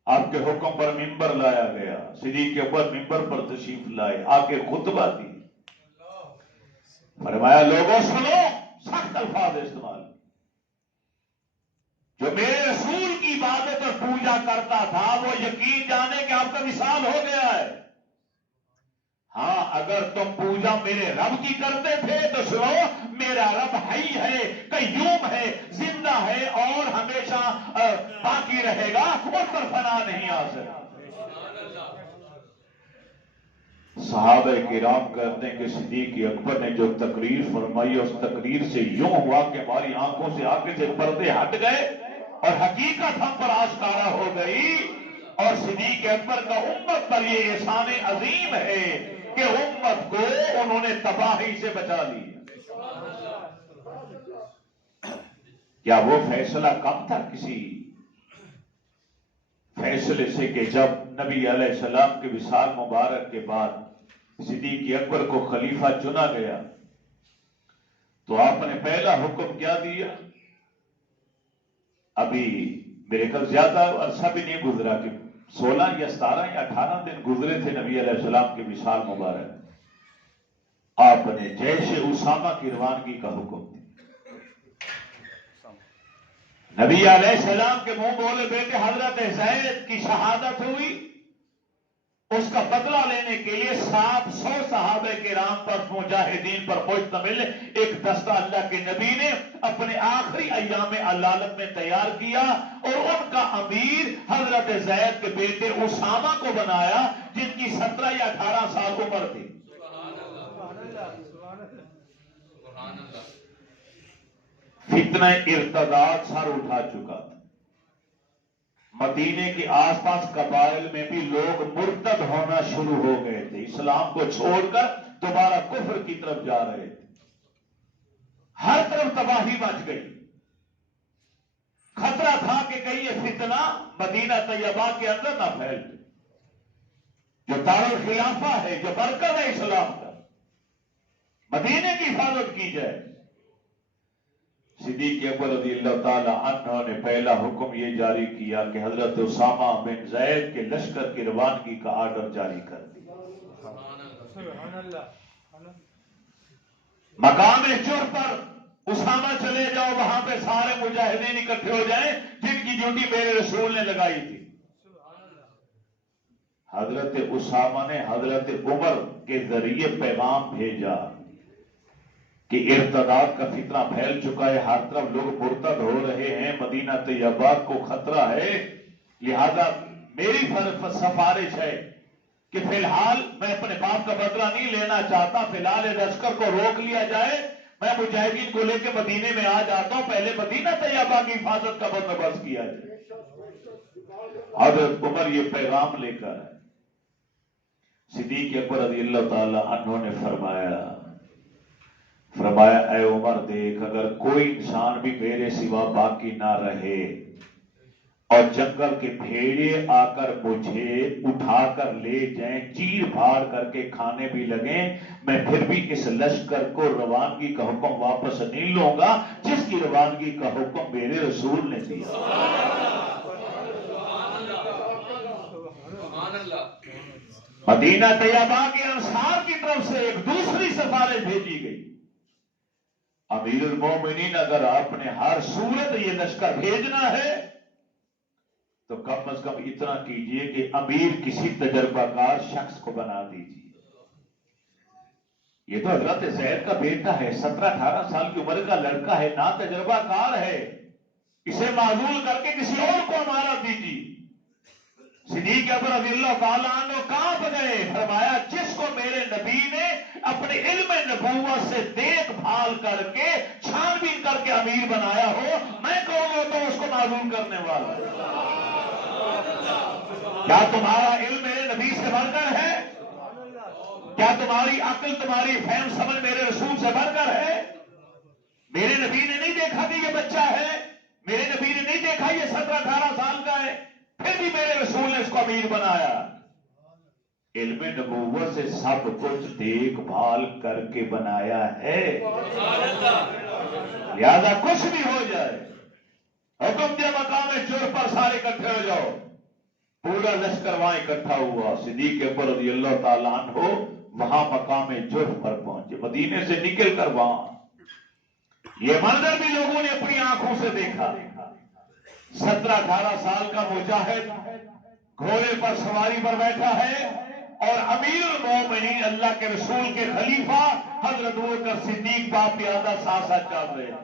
آپ کے حکم پر منبر لایا گیا، صدیق اکبر منبر پر تشریف لائے، آ کے خطبہ دی، فرمایا لوگوں سنو، سخت الفاظ استعمال، جو میرے رسول کی عبادت اور پوجا کرتا تھا وہ یقین جانے کہ آپ کا وصال ہو گیا ہے۔ ہاں اگر تم پوجا میرے رب کی کرتے تھے تو سنو، میرا رب حی ہے، قیوم ہے، زندہ ہے اور ہمیشہ باقی رہے گا، اس پر فنا نہیں آ سکتا۔ صحابہ کرام کہتے ہیں کہ صدیق اکبر نے جو تقریر فرمائی، اس تقریر سے یوں ہوا کہ ہماری آنکھوں سے آنکھیں سے پردے ہٹ گئے اور حقیقت ہم پر آشکارا ہو گئی، اور صدیق اکبر کا امت پر یہ احسان عظیم ہے کہ امت کو انہوں نے تباہی سے بچا لیا۔ کیا وہ فیصلہ کم تھا کسی فیصلے سے کہ جب نبی علیہ السلام کے وصال مبارک کے بعد صدیق اکبر کو خلیفہ چنا گیا تو آپ نے پہلا حکم کیا دیا؟ ابھی میرے خیال زیادہ عرصہ بھی نہیں گزرا کہ 16 یا 17 یا 18 دن گزرے تھے نبی علیہ السلام کے وصال مبارک، آپ نے جیش اسامہ کی روانگی کا حکم دیا۔ نبی علیہ السلام کے منہ بولے بیٹے حضرت زید کی شہادت ہوئی، اس کا بدلہ لینے کے لیے 700 صحابہ کرام پر مجاہدین پر مشتمل ایک دستہ اللہ کے نبی نے اپنے آخری ایام علالت میں تیار کیا، اور ان کا امیر حضرت زید کے بیٹے اسامہ کو بنایا جن کی 17 یا 18 سال عمر تھی۔ فتنہ ارتداد سر اٹھا چکا تھا، مدینے کے آس پاس قبائل میں بھی لوگ مرتد ہونا شروع ہو گئے تھے، اسلام کو چھوڑ کر دوبارہ کفر کی طرف جا رہے تھے، ہر طرف تباہی مچ گئی۔ خطرہ تھا کہ کہیں یہ فتنہ مدینہ طیبہ کے اندر نہ پھیل جائے، جو دارالخلافہ ہے، جو برکت ہے اسلام کا، مدینے کی حفاظت کی جائے۔ صدیق اکبر رضی اللہ تعالی عنہ نے پہلا حکم یہ جاری کیا کہ حضرت اسامہ بن زید کے لشکر کی روانگی کا آرڈر جاری کر دیا۔ مقام چر پر اسامہ چلے جاؤ، وہاں پہ سارے مجاہدین اکٹھے ہو جائیں جن کی ڈیوٹی میرے رسول نے لگائی تھی۔ حضرت اسامہ نے حضرت عمر کے ذریعے پیغام بھیجا کہ ارتداد کا فتنہ پھیل چکا ہے، ہر طرف لوگ مرتد ہو رہے ہیں، مدینہ طیبہ کو خطرہ ہے، لہذا میری سفارش ہے کہ فی الحال میں اپنے باپ کا بدلہ نہیں لینا چاہتا، فی الحال لشکر کو روک لیا جائے، میں مجاہدین کو لے کے مدینے میں آ جاتا ہوں، پہلے مدینہ طیبہ کی حفاظت کا بندوبست کیا جائے۔ حضرت عمر یہ پیغام لے کر صدیق اکبر رضی اللہ تعالی عنہ نے فرمایا اے عمر دیکھ، اگر کوئی انسان بھی میرے سوا باقی نہ رہے اور جنگل کے بھیڑے آ کر مجھے اٹھا کر لے جائیں، چیر پھاڑ کر کے کھانے بھی لگیں، میں پھر بھی اس لشکر کو روانگی کا حکم واپس نہیں لوں گا جس کی روانگی کا حکم میرے رسول نے دیا۔ مدینہ طیبہ کے انصار کی طرف سے ایک دوسری سفارش بھیجی گئی، امیر المومنین اگر آپ نے ہر صورت یہ لشکر بھیجنا ہے تو کم از کم اتنا کیجئے کہ امیر کسی تجربہ کار شخص کو بنا دیجئے۔ یہ تو حضرت زید کا بیٹا ہے، 17-18 سال کی عمر کا لڑکا ہے، نا تجربہ کار ہے، اسے معزول کر کے کسی اور کو امارت دیجئے۔ صدیق اکبر رضی اللہ تعالیٰ عنہ کانپ گئے، فرمایا جس کو میرے نبی نے اپنے علم نبوت سے دیکھ بھال کر کے چھان بین کر کے امیر بنایا ہو، میں کہوں گا تو اس کو معزول کرنے والا۔ کیا تمہارا علم میرے نبی سے بڑھ کر ہے؟ کیا تمہاری عقل، تمہاری فہم سمجھ میرے رسول سے بڑھ کر ہے؟ میرے نبی نے نہیں دیکھا کہ یہ بچہ ہے، میرے نبی نے نہیں دیکھا یہ 17-18 سال کا ہے، پھر بھی میرے رسول نے اس کو امیر بنایا۔ علم نبوت سے سب کچھ دیکھ بھال کر کے بنایا ہے، لہذا کچھ بھی ہو جائے حکم دیا مقام چر پر سارے اکٹھے ہو جاؤ۔ پورا لشکر وہاں اکٹھا ہوا، صدیق اکبر رضی اللہ تعالیٰ عنہ وہاں مقام جرف پر پہنچے، مدینے سے نکل کر وہاں یہ منظر بھی لوگوں نے اپنی آنکھوں سے دیکھا۔ 17-18 سال کا مجاہد گھوڑے پر سواری پر بیٹھا ہے اور امیر المومنین اللہ کے رسول کے خلیفہ حضرت ابوبکر صدیق باپ پیادہ ساتھ ساتھ چل رہے ہیں۔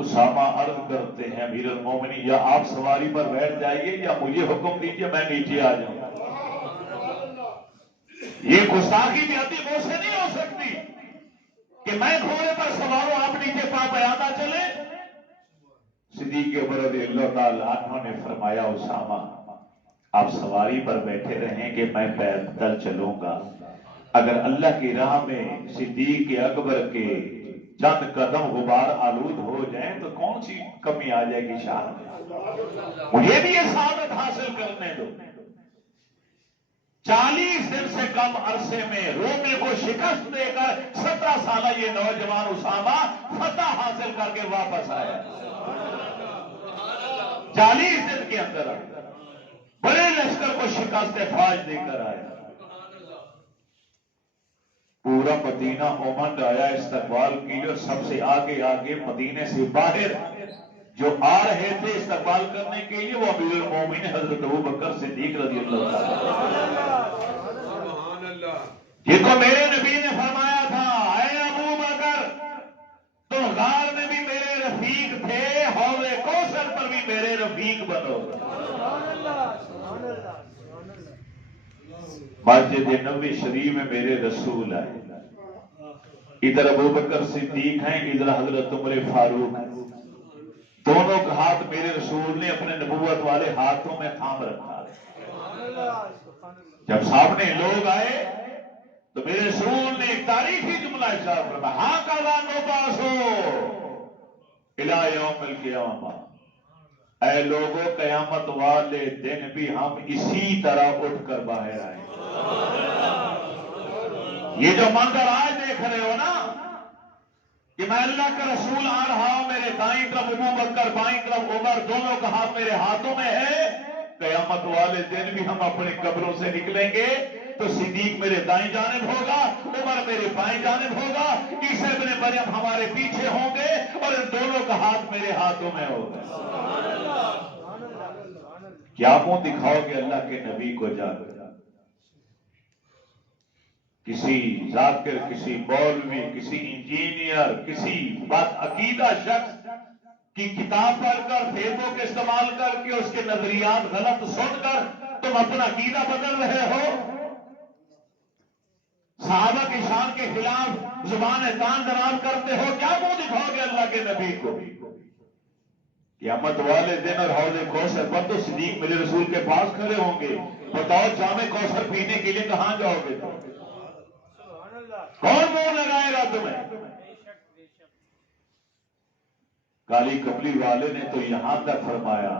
اسامہ عرض کرتے ہیں امیر المومنین یا آپ سواری پر بیٹھ جائیے یا مجھے حکم دیجیے میں نیچے آ جاؤں۔ یہ گستاخی بھی آتی مجھ سے نہیں ہو سکتی کہ میں گھوڑے پر سوار ہوں آپ نیچے پا پیادہ چلے۔ صدیق اکبر رضی اللہ تعالی عنہ نے فرمایا اسامہ آپ سواری پر بیٹھے رہیں کہ میں پیدل چلوں گا. اگر اللہ کی راہ میں صدیق اکبر کے چند قدم غبار آلود ہو جائیں تو کون سی کمی آ جائے گی شان میں. مجھے بھی یہ سعادت حاصل کرنے دو. 40 دن سے کم عرصے میں رومے کو شکست دے کر 17 سالہ یہ نوجوان اسامہ فتح حاصل کر کے واپس آیا. 40 دن کے اندر بڑے لشکر کو شکست فوج دے کر آیا. پورا مدینہ امنڈ آیا استقبال کی. اور سب سے آگے آگے مدینے سے باہر جو آ رہے تھے استقبال کرنے کے لیے وہ امیر المومنین حضرت ابوبکر صدیق رضی اللہ تعالی. جن کو میرے نبی نے فرمایا تھا اے ابوبکر تم غار میں بھی میرے رفیق تھے, حوض کوثر پر بھی میرے رفیق بنو. مسجد نبوی شریف میں میرے رسول آئے. ادھر ابوبکر صدیق ہیں, ادھر حضرت عمر فاروق ہیں. دونوں کا ہاتھ میرے رسول نے اپنے نبوت والے ہاتھوں میں تھام رکھا. جب سامنے لوگ آئے تو میرے رسول نے ایک تاریخی جملہ ارشاد فرمایا ہاکذا نبعث الی یوم القیامہ. اے لوگوں قیامت والے دن بھی ہم اسی طرح اٹھ کر باہر آئیں. یہ جو منظر آج دیکھ رہے ہو نا کہ میں اللہ کا رسول آ رہا ہوں, میرے دائیں طرف ابوبکر بائیں طرف عمر, دونوں کا ہاتھ میرے ہاتھوں میں ہے. قیامت والے دن بھی ہم اپنے قبروں سے نکلیں گے تو صدیق میرے دائیں جانب ہوگا, عمر میرے بائیں جانب ہوگا, عیسی ابن مریم ہمارے پیچھے ہوں گے اور ان دونوں کا ہاتھ میرے ہاتھوں میں ہوگا. کیا منہ دکھاؤ گے اللہ کے نبی کو جا کر؟ کسی ذاکر, کسی مولوی, کسی انجینئر, کسی بات عقیدہ شخص کی کتاب پڑھ کر فیس بک استعمال کر کے اس کے نظریات غلط سن کر تم اپنا عقیدہ بدل رہے ہو. صحابہ کی شان کے خلاف زبان تان دراز کرتے ہو. کیا منہ دکھاؤ گے اللہ کے نبی کو؟ قیامت والے دن اور حوض کوثر پر تو صدیق میرے رسول کے پاس کھڑے ہوں گے. بتاؤ جام کوثر پینے کے لیے کہاں جاؤ گے؟ کون منہ لگائے گا تمہیں؟ کالی کملی والے نے تو یہاں تک فرمایا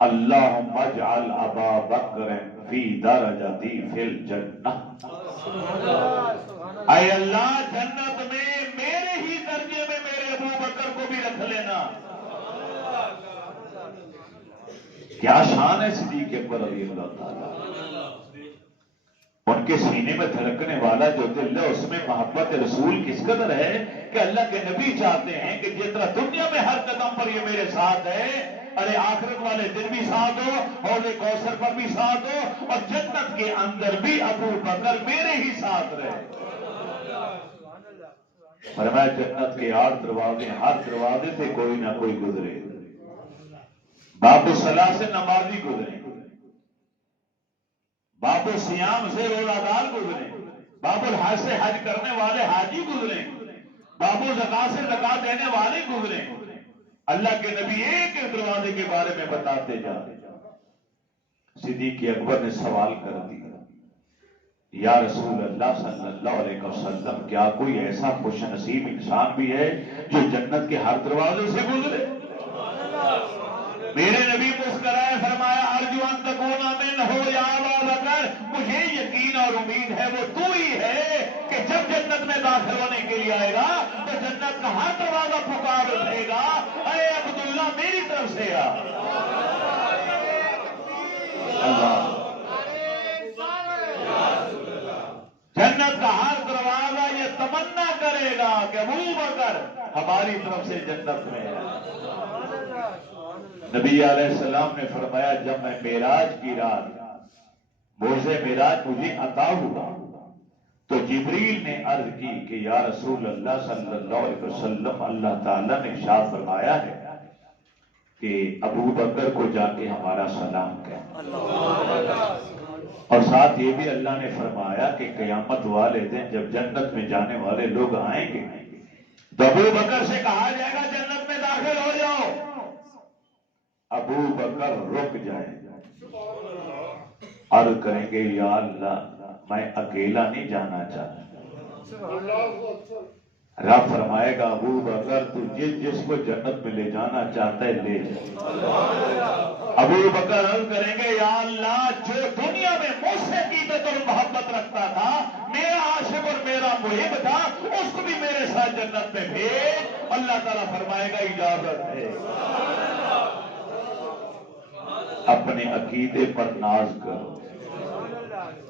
اللہم اجعل ابا بکر فی درجتی فی الجنہ. اے اللہ جنت میں میرے ہی درجے میں میرے ابو بکر کو بھی رکھ لینا. کیا شان ہے صدیق اکبر رضی اللہ تعالیٰ. ان کے سینے میں دھڑکنے والا جو دل ہے اس میں محبت رسول کس قدر ہے کہ اللہ کے نبی چاہتے ہیں کہ جس طرح دنیا میں ہر قدم پر یہ میرے ساتھ ہے, ارے آخرت والے دن بھی ساتھ ہو, حوض کوثر پر بھی ساتھ ہو, اور جنت کے اندر بھی ابو بکر میرے ہی ساتھ رہے. فرمایا جنت کے 8 دروازے, ہر دروازے سے کوئی نہ کوئی گزرے. باب الصلاۃ سے نمازی گزرے, باب الصیام سے روزہ دار گزرے, باب الحج سے حج کرنے والے حاجی گزرے, باب الزکات سے زکات دینے والے گزرے. اللہ کے نبی ایک ایک دروازے کے بارے میں بتاتے جاتے. صدیق اکبر نے سوال کر دیا یا رسول اللہ صلی اللہ علیہ وسلم کیا کوئی ایسا خوش نصیب انسان بھی ہے جو جنت کے ہر دروازے سے گزرے؟ میرے نبی مسکرائے فرمایا ارجو ان تکون من ہو یا ابا بکر, مجھے یقین اور امید ہے وہ تو ہی ہے کہ جب جنت میں داخل ہونے کے لیے آئے گا تو جنت کا ہر دروازہ پکار اٹھے گا اے عبداللہ میری طرف سے آ. اللہ جنت کا ہر دروازہ یہ تمنا کرے گا کہ ابو بکر ہماری طرف سے جنت میں ہے. نبی علیہ السلام نے فرمایا جب میں معراج کی رات موزے معراج مجھے عطا ہوا تو جبریل نے عرض کی کہ یا رسول اللہ صلی اللہ علیہ وسلم اللہ تعالیٰ نے ارشاد فرمایا ہے کہ ابو بکر کو جا کے ہمارا سلام کہہ. اور ساتھ یہ بھی اللہ نے فرمایا کہ قیامت والے دن جب جنت میں جانے والے لوگ آئیں گے تو ابو بکر سے کہا جائے گا جنت میں داخل ہو جاؤ، ابو بکر رک جائیں، عرض کریں گے یا اللہ میں اکیلا نہیں جانا چاہتا۔ رب فرمائے گا ابو بکر تو جس کو جنت میں لے جانا چاہتا ہے لے جا۔ ابو بکر عرض کریں گے یا اللہ جو دنیا میں مجھ سے عقیدت اور محبت رکھتا تھا، میرا عاشق اور میرا محب تھا، اس کو بھی میرے ساتھ جنت میں بھیج۔ اللہ تعالیٰ فرمائے گا اجازت ہے۔ اپنے عقیدے پر ناز کرو،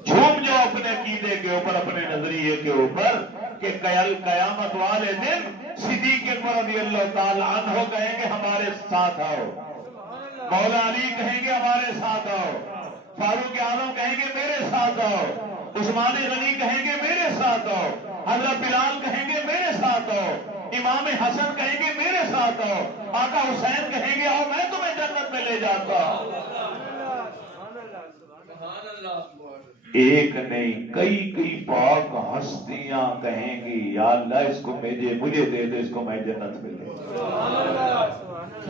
جھوم جاؤ اپنے عقیدے کے اوپر، اپنے نظریے کے اوپر، کہ قیامت والے دن صدیق اکبر رضی اللہ تعالی عنہ کہیں گے ہمارے ساتھ آؤ، مولا علی کہیں گے ہمارے ساتھ آؤ، فاروق اعظم کہیں گے میرے ساتھ آؤ، عثمان غنی کہیں گے میرے ساتھ آؤ، حضرت بلال کہیں گے میرے ساتھ آؤ، امام حسن کہیں گے میرے ساتھ آؤ، آقا حسین کہیں گے آؤ میں تمہیں جنت میں لے جاتا ہوں۔ ایک نہیں کئی پاک ہستیاں کہیں گی یا اللہ اس کو مجھے دے دے، اس کو میں جنت میں لے۔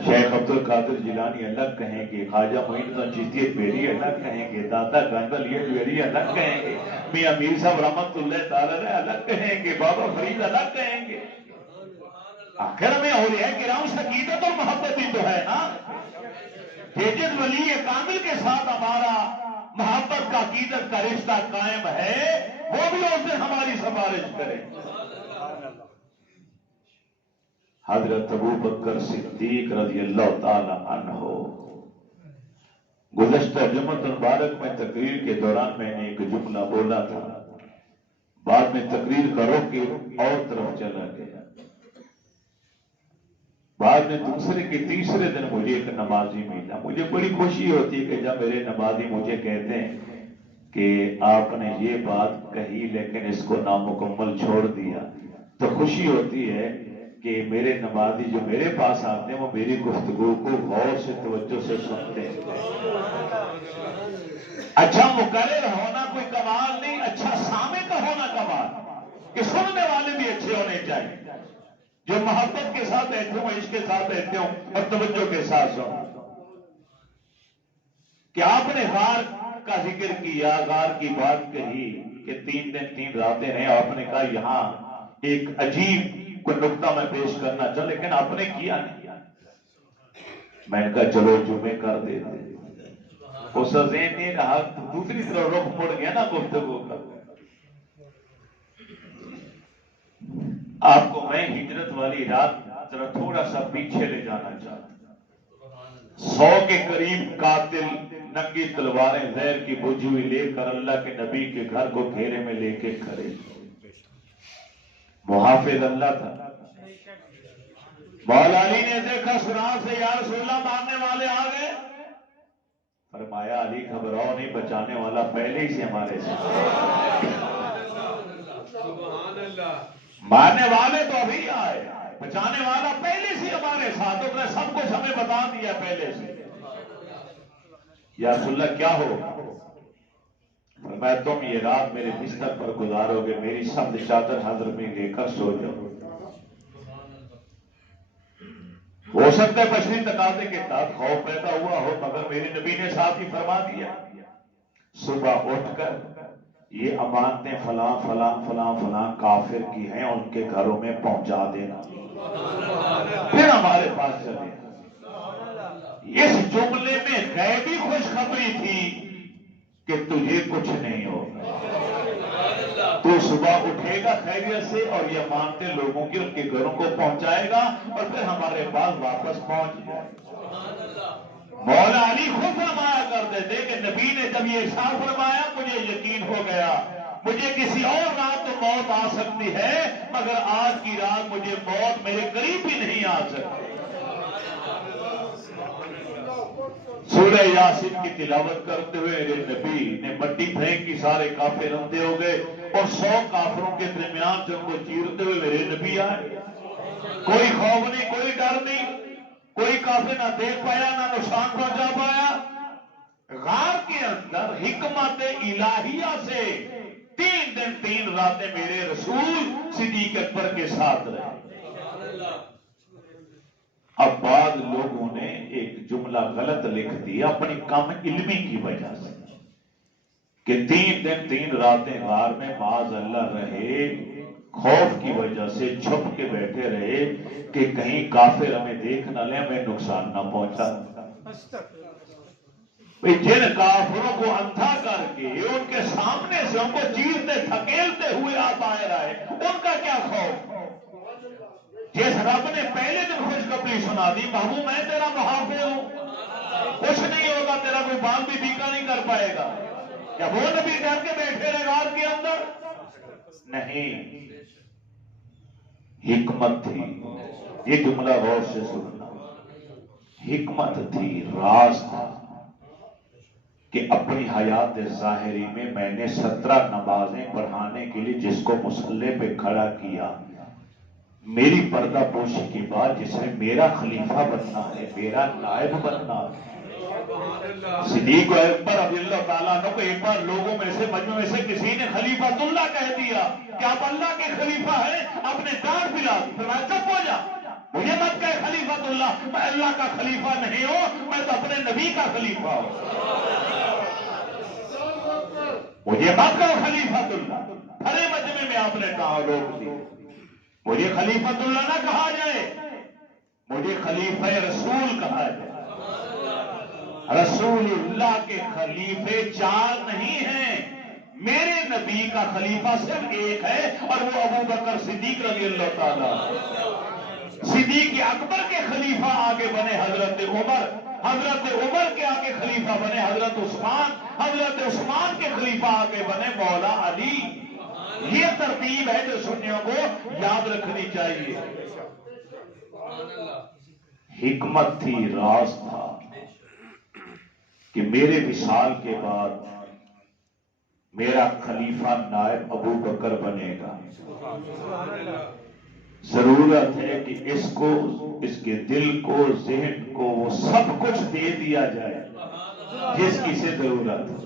شیخ عبد القادر جیلانی الگ کہیں گے، خواجہ معین الدین چشتی بیری الگ کہیں گے، داتا گنج علی بیری الگ کہیں گے، میاں میر صاحب رحمت اللہ تعالی الگ کہیں گے، بابا فرید الگ کہیں گے۔ آخر میں اولیاء کرام سے عقیدت اور محبت ہی تو ہے نا، جس ولی کامل کے ساتھ ہمارا محبت کا عقیدت کا رشتہ قائم ہے، وہ بھی اس دن ہماری سفارش کرے۔ حضرت ابو بکر صدیق رضی اللہ تعالی عنہ، گزشتہ جمعۃ المبارک میں تقریر کے دوران میں نے ایک جملہ بولا تھا، بعد میں تقریر کا رخ کے اور طرف چلا گیا۔ بعد میں دوسرے کے تیسرے دن مجھے ایک نمازی ملا، مجھے بڑی خوشی ہوتی ہے کہ جب میرے نمازی مجھے کہتے ہیں کہ آپ نے یہ بات کہی لیکن اس کو نامکمل چھوڑ دیا، تو خوشی ہوتی ہے کہ میرے نمازی جو میرے پاس آتے ہیں وہ میری گفتگو کو غور سے توجہ سے سنتے ہیں۔ اچھا مقرر ہونا کوئی کمال نہیں، اچھا سامع کا ہونا کمال، کہ سننے والے بھی اچھے ہونے چاہیے، جو محبت کے ساتھ بیٹھے ہوں، عشق کے ساتھ بیٹھے ہوں اور توجہ کے ساتھ سنو۔ کہ آپ نے غار کا ذکر کیا، غار کی بات کہی کہ 3 دن 3 راتیں ہیں، آپ نے کہا یہاں ایک عجیب کوئی نقطہ میں پیش کرنا چاہوں، لیکن آپ نے کیا نہیں۔ میں نے کہا چلو جمعے کر دیتے، اس ذہن نہیں رہا، دوسری طرف رخ مڑ گیا نا گفتگو کا۔ آپ کو میں ہجرت والی رات ذرا تھوڑا سا پیچھے لے جانا چاہتا ہوں۔ 100 کے قریب قاتل ننگی تلواریں زہر کی بجھی ہوئی لے کر اللہ کے نبی کے گھر کو گھیرے میں لے کے کھڑے، محافظ اللہ تھا۔ مولا علی نے دیکھا سراغ سے، یا رسول اللہ مارنے والے آ گئے۔ فرمایا علی گھبراؤ نہیں، بچانے والا پہلے ہی سے ہمارے ساتھ، مارنے والے تو ابھی آئے، بچانے والا پہلے سے ہمارے ساتھ، اس نے سب کچھ ہمیں بتا دیا پہلے سے۔ یا رسول اللہ کیا ہو؟ فرمایا تم یہ رات میرے بستر پر گزارو گے، میری سبز چادر حضر میں لے کر سو جاؤ۔ ہو سکتا ہے بشری تقاضے کے تحت خوف پیدا ہوا ہو، مگر میرے نبی نے ساتھ ہی فرما دیا صبح اٹھ کر یہ امانتیں فلاں فلاں فلاں فلاں کافر کی ہیں، ان کے گھروں میں پہنچا دینا، پھر ہمارے پاس چلے۔ اس جملے میں غیبی خوشخبری تھی کہ تجھے کچھ نہیں ہوگا، تو صبح اٹھے گا خیریت سے اور یہ مانتے لوگوں کی ان کے گھروں کو پہنچائے گا اور پھر ہمارے پاس واپس پہنچ جائے گا۔ مولا علی خود فرمایا کرتے تھے کہ نبی نے جب یہ ارشاد فرمایا مجھے یقین ہو گیا، مجھے کسی اور رات تو موت آ سکتی ہے مگر آج کی رات مجھے موت میرے قریب بھی نہیں آ سکتی۔ سورہ یاسین کی تلاوت کرتے ہوئے میرے نبی نے مٹی پھینکی، سارے کافر اندھے ہو گئے اور 100 کافروں کے درمیان سے ان کو چیرتے ہوئے میرے نبی آئے۔ کوئی خوف نہیں، کوئی ڈر نہیں، کوئی کافر نہ دیکھ پایا نہ نقصان پہنچا پایا۔ غار کے اندر حکمت الہیہ سے 3 دن 3 راتیں میرے رسول صدیق اکبر کے ساتھ رہے۔ اب بعض لوگوں نے ایک جملہ غلط لکھ دیا اپنی کم علمی کی وجہ سے کہ 3 دن 3 راتیں غار میں معاذ اللہ رہے، خوف کی وجہ سے چھپ کے بیٹھے رہے کہ کہیں کافر ہمیں دیکھ نہ لیں، ہمیں نقصان نہ پہنچا۔ جن کافروں کو اندھا کر کے ان کے سامنے سے ان کو چیرتے دھکیلتے ہوئے آپ آئے رہے، ان کا کیا خوف؟ جس رب نے پہلے دن خوشخبری سنا دی، محبوب میں تیرا محافظ ہوں، کچھ نہیں ہوگا، تیرا کوئی بال بھی بیکا نہیں کر پائے گا، کیا وہ نبی ڈر کے بیٹھے رہے غار کے اندر؟ نہیں، حکمت تھی۔ یہ جملہ غور سے سننا، حکمت تھی، راز تھا کہ اپنی حیات ظاہری میں نے 17 نمازیں پڑھانے کے لیے جس کو مصلی پہ کھڑا کیا، میری پردہ پوشی کے بعد جس نے میرا خلیفہ بننا ہے، میرا نائب بننا ہے۔ صدیق اکبر رضی اللہ تعالیٰ عنہ کو ایک بار لوگوں میں سے مجمع میں سے کسی نے خلیفۃ اللہ کہہ دیا کہ آپ اللہ کے خلیفہ ہیں، اپنے ڈانٹ پلا دی، فرمایا چپ ہو جا، مجھے مت کہے خلیفۃ اللہ، میں اللہ کا خلیفہ نہیں ہوں، میں تو اپنے نبی کا خلیفہ ہوں، مجھے مت کہو خلیفۃ اللہ۔ بھرے مجمع میں آپ نے کہا، روک دی، مجھے خلیفۃ اللہ نہ کہا جائے، مجھے خلیفہ رسول کہا جائے۔ رسول اللہ کے خلیفے 4 نہیں ہیں، میرے نبی کا خلیفہ صرف ایک ہے، اور وہ ابو بکر صدیق رضی اللہ تعالیٰ۔ صدیق اکبر کے خلیفہ آگے بنے حضرت عمر، حضرت عمر کے آگے خلیفہ بنے حضرت عثمان، حضرت عثمان کے خلیفہ آگے بنے مولا علی۔ یہ ترتیب ہے جو سنیوں کو یاد رکھنی چاہیے۔ حکمت تھی، راز تھا کہ میرے وصال کے بعد میرا خلیفہ نائب ابو بکر بنے گا۔ ضرورت ہے کہ اس کو، اس کے دل کو، ذہن کو وہ سب کچھ دے دیا جائے جس کی سے ضرورت ہے۔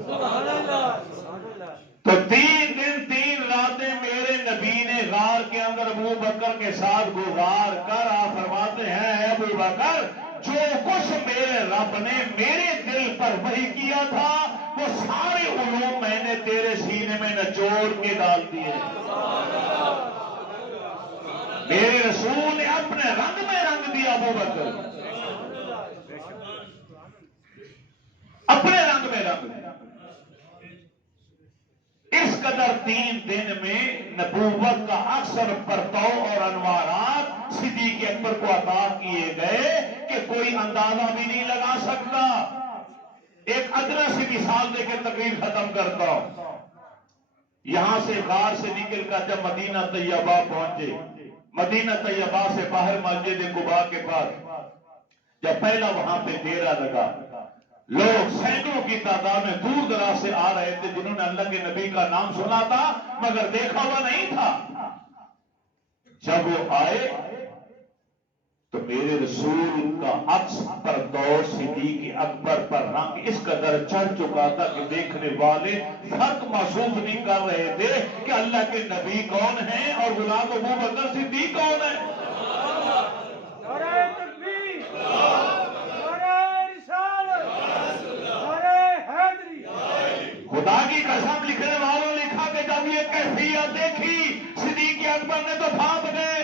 تو 3 دن 3 راتیں میرے نبی نے غار کے اندر ابو بکر کے ساتھ گزار کر آپ فرماتے ہیں، اے ابو بکر، جو کچھ میرے رب نے میرے دل پر وحی کیا تھا وہ سارے علوم میں نے تیرے سینے میں نچوڑ کے ڈال دیے۔ میرے رسول نے اپنے رنگ میں رنگ دیا ابو بکر، اپنے رنگ میں رنگ دیا۔ اس قدر 3 دن میں نبوت کا اکثر پرتو اور انوارات صدیق اکبر کو عطا کیے گئے کہ کوئی اندازہ بھی نہیں لگا سکتا۔ ایک ادنا سی مثال دے کے تقریر ختم کرتا ہوں۔ یہاں سے غار سے نکل کر جب مدینہ طیبہ پہنچے، مدینہ طیبہ سے باہر مسجد قباء کے پاس جب پہلا وہاں پہ ڈیرا لگا، لوگ سینکڑوں کی تعداد میں دور دراز سے آ رہے تھے جنہوں نے اللہ کے نبی کا نام سنا تھا مگر دیکھا ہوا نہیں تھا۔ جب وہ آئے تو میرے رسول کا عکس پر دور صدیق اکبر پر رنگ اس قدر چڑھ چکا تھا کہ دیکھنے والے فرق محسوس نہیں کر رہے تھے کہ اللہ کے نبی کون ہیں اور غلام ابو بکر صدیق کون ہے۔ خدا کی قسم، لکھنے والوں لکھا کہ جب یہ کیفیت دیکھی صدیق اکبر نے تو بھاپ گئے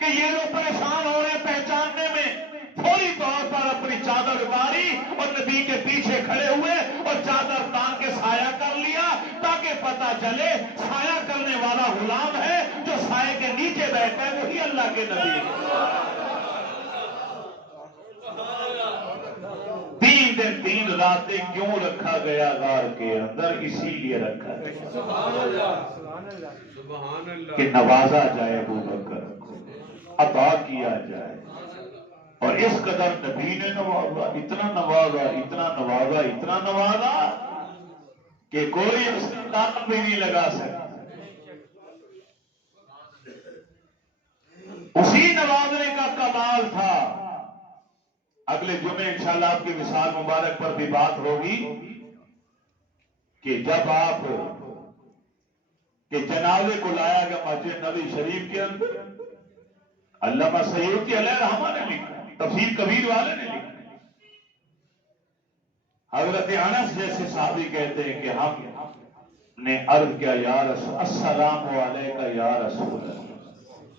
کہ یہ لوگ پریشان ہو رہے پہچاننے میں، فوری طور پر اپنی چادر اتاری اور نبی کے پیچھے کھڑے ہوئے اور چادر تان کے سایہ کر لیا تاکہ پتہ چلے سایہ کرنے والا غلام ہے، جو سائے کے نیچے بیٹھا ہے وہی اللہ کے نبی ہے۔ 3 دن 3 راتیں کیوں رکھا گیا غار کے اندر؟ اسی لیے رکھا گیا کہ نوازا جائے ابو بکر کو، عطا کیا جائے، اور اس قدر نبی نے نوازا، اتنا نوازا، اتنا نوازا، اتنا نوازا کہ کوئی اس کا اندازہ بھی نہیں لگا سکتا۔ اسی نوازنے کا کمال تھا۔ اگلے جمعے انشاءاللہ آپ کی وصال مبارک پر بھی بات ہوگی کہ جب آپ کے جنازے کو لایا گیا مسجد نبی شریف کے اندر، علامہ سیوطی علیہ رحمہ نے لکھا تفسیر کبیر والے نے لکھا ہے۔ حضرت انس جیسے صحابی کہتے ہیں کہ ہم نے عرض کیا یا رسول السلام علیکہ یا رسول اللہ،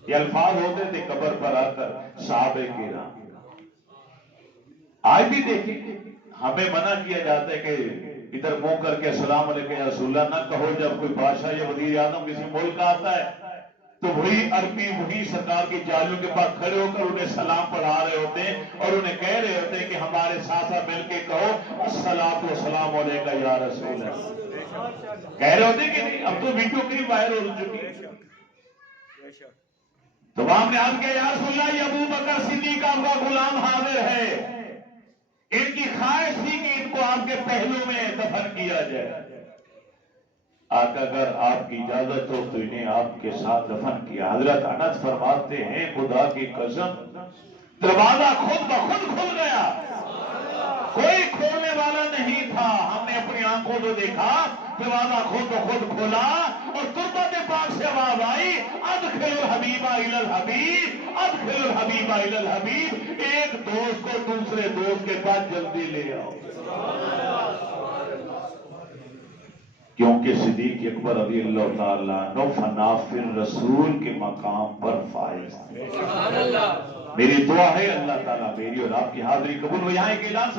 یہ الفاظ ہوتے تھے قبر پر آ کر صحابہ کرام۔ آج بھی دیکھیں ہمیں منع کیا جاتا ہے کہ ادھر منہ کر کے السلام علیکم یا رسول اللہ نہ کہو۔ جب کوئی بادشاہ یا وزیر اعظم کسی ملک کا آتا ہے تو وہی عربی وہی سرکار کی جالیوں کے پاس کھڑے ہو کر انہیں سلام پڑھا رہے ہوتے ہیں اور انہیں کہہ رہے ہوتے ہیں کہ ہمارے ساتھ مل کے کہو الصلاۃ والسلام علیکہ یا رسول اللہ۔ کہہ رہے ہوتے ہیں کہ نہیں؟ اب تو ویڈیو کلپ وائرل ہو چکی ہے۔ تو آپ نے عرض کیا یا رسول اللہ، یہ ابو بکر صدیق آپ کا غلام حاضر ہے، ان کی خواہش تھی کہ ان کو آپ کے پہلو میں دفن کیا جائے۔ آقا اگر آپ کی اجازت ہو تو انہیں آپ کے ساتھ دفن کیا۔ حضرت انس فرماتے ہیں خدا کی قسم دروازہ خود بخود کھل گیا، کوئی کھولنے والا نہیں تھا۔ ہم نے اپنی آنکھوں سے دیکھا دروازہ خود بخود کھولا اور تربت پاک سے آواز آئی ادخل الحبیب الی الحبیب، ادخل الحبیب الی الحبیب، ایک دوست کو دوسرے دوست کے پاس جلدی لے آؤ۔ کیونکہ صدیق اکبر رضی اللہ تعالیٰ عنہ فنا فی الرسول کے مقام پر فائز تھے۔ میری دعا ہے اللہ تعالیٰ میری اور آپ کی حاضری قبول ہو۔ یہاں ایک اعلان